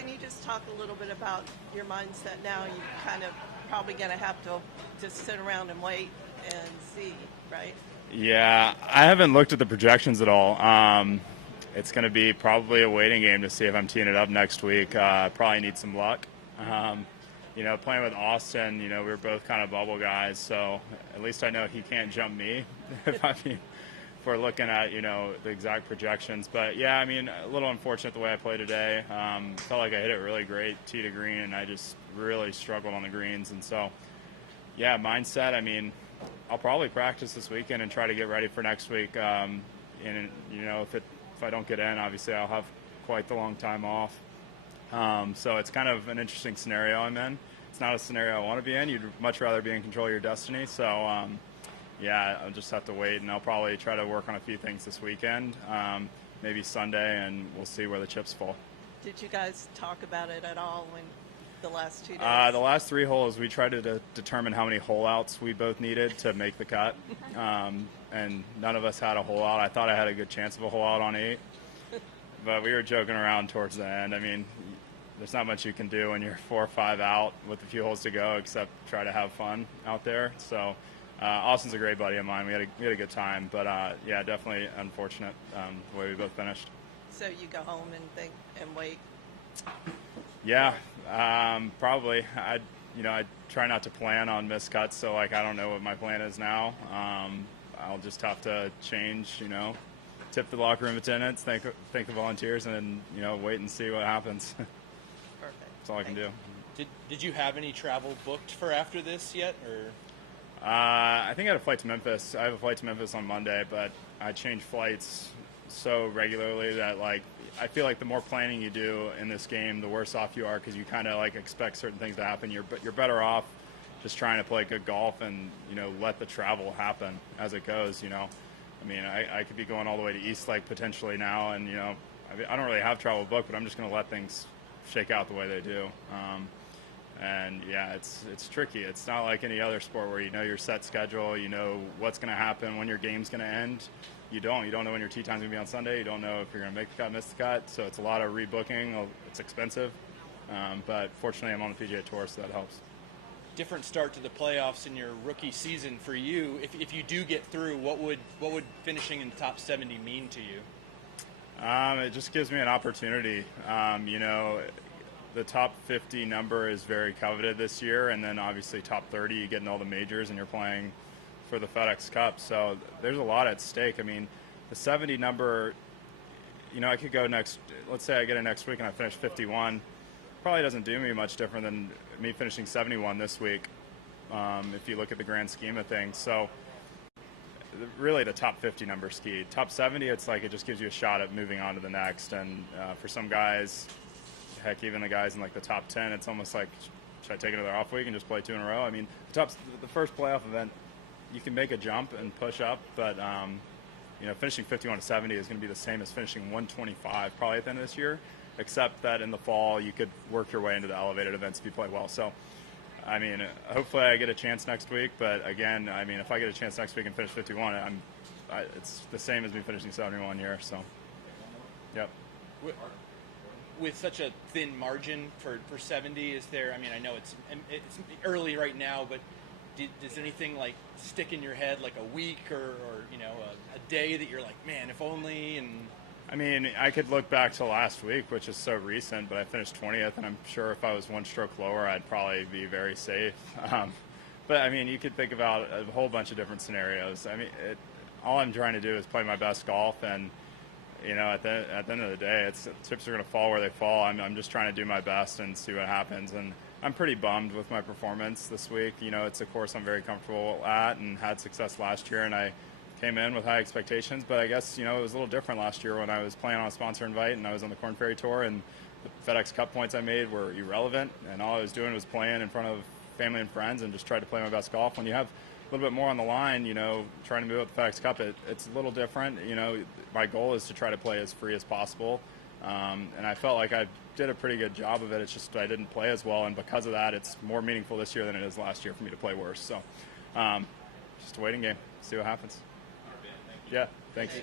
can you just talk a little bit about your mindset now? You're kind of probably going to have to just sit around and wait and see, right? Yeah, I haven't looked at the projections at all. It's going to be probably a waiting game to see if I'm teeing it up next week. Probably need some luck. Playing with Austin, we were both kind of bubble guys, so at least I know he can't jump me if we're looking at, the exact projections. But, yeah, I mean, a little unfortunate the way I played today. Felt like I hit it really great, tee to green, and I just really struggled on the greens. And so, yeah, mindset, I mean, I'll probably practice this weekend and try to get ready for next week. If I don't get in, obviously I'll have quite the long time off. So it's kind of an interesting scenario I'm in. It's not a scenario I want to be in. You'd much rather be in control of your destiny. So, I'll just have to wait, and I'll probably try to work on a few things this weekend, maybe Sunday, and we'll see where the chips fall. Did you guys talk about it at all when the last 2 days? The last 3 holes, we tried to determine how many hole outs we both needed to make the cut, and none of us had a hole out. I thought I had a good chance of a hole out on 8, but we were joking around towards the end. I mean, there's not much you can do when you're 4 or 5 out with a few holes to go except try to have fun out there. So Austin's a great buddy of mine. We had a good time, but definitely unfortunate the way we both finished. So you go home and think and wait? Yeah, probably. I try not to plan on missed cuts, so I don't know what my plan is now. I'll just have to change, tip the locker room attendants, thank the volunteers, and then wait and see what happens. Perfect. That's all I can do. Did you have any travel booked for after this yet, or? I think I had a flight to Memphis. I have a flight to Memphis on Monday, but I change flights so regularly that I feel like the more planning you do in this game, the worse off you are, because you kind of expect certain things to happen. You're better off just trying to play good golf and let the travel happen as it goes. I mean, I could be going all the way to East Lake potentially now, and I don't really have travel booked, but I'm just going to let things shake out the way they do. It's tricky. It's not like any other sport where your set schedule, what's going to happen, when your game's going to end. You don't know when your tee time's going to be on Sunday. You don't know if you're going to make the cut, miss the cut. So it's a lot of rebooking. It's expensive. But fortunately, I'm on the PGA Tour, so that helps. Different start to the playoffs in your rookie season for you. If you do get through, what would finishing in the top 70 mean to you? It just gives me an opportunity. The top 50 number is very coveted this year, and then obviously top 30, you get in all the majors and you're playing for the FedEx Cup. So there's a lot at stake. I mean, the 70 number, I could go let's say I get it next week and I finish 51. Probably doesn't do me much different than me finishing 71 this week, if you look at the grand scheme of things. So really the top 50 number ski. Top 70, it's it just gives you a shot at moving on to the next. And for some guys, heck, even the guys in the top 10, it's almost like, should I take another off week and just play 2 in a row? I mean, the first playoff event, you can make a jump and push up, but finishing 51 to 70 is going to be the same as finishing 125 probably at the end of this year, except that in the fall you could work your way into the elevated events if you play well. So, I mean, hopefully I get a chance next week, but again, I mean, if I get a chance next week and finish 51, it's the same as me finishing 71 here. So, yep. With such a thin margin for 70, is there? I mean, I know it's early right now, but does anything stick in your head, a week or a day that you're man, if only? And I mean, I could look back to last week, which is so recent, but I finished 20th, and I'm sure if I was 1 stroke lower, I'd probably be very safe. But I mean, you could think about a whole bunch of different scenarios. I mean, all I'm trying to do is play my best golf, and at the end of the day, chips are going to fall where they fall. I'm just trying to do my best and see what happens. And I'm pretty bummed with my performance this week. It's a course I'm very comfortable at and had success last year, and I came in with high expectations. But I guess, it was a little different last year when I was playing on a sponsor invite and I was on the Korn Ferry Tour, and the FedEx Cup points I made were irrelevant, and all I was doing was playing in front of family and friends and just tried to play my best golf. When you have a little bit more on the line, trying to move up the FedEx Cup, it's a little different. My goal is to try to play as free as possible. And I felt like I did a pretty good job of it. It's just I didn't play as well, and because of that, it's more meaningful this year than it is last year for me to play worse. So just a waiting game, see what happens. Yeah, thanks.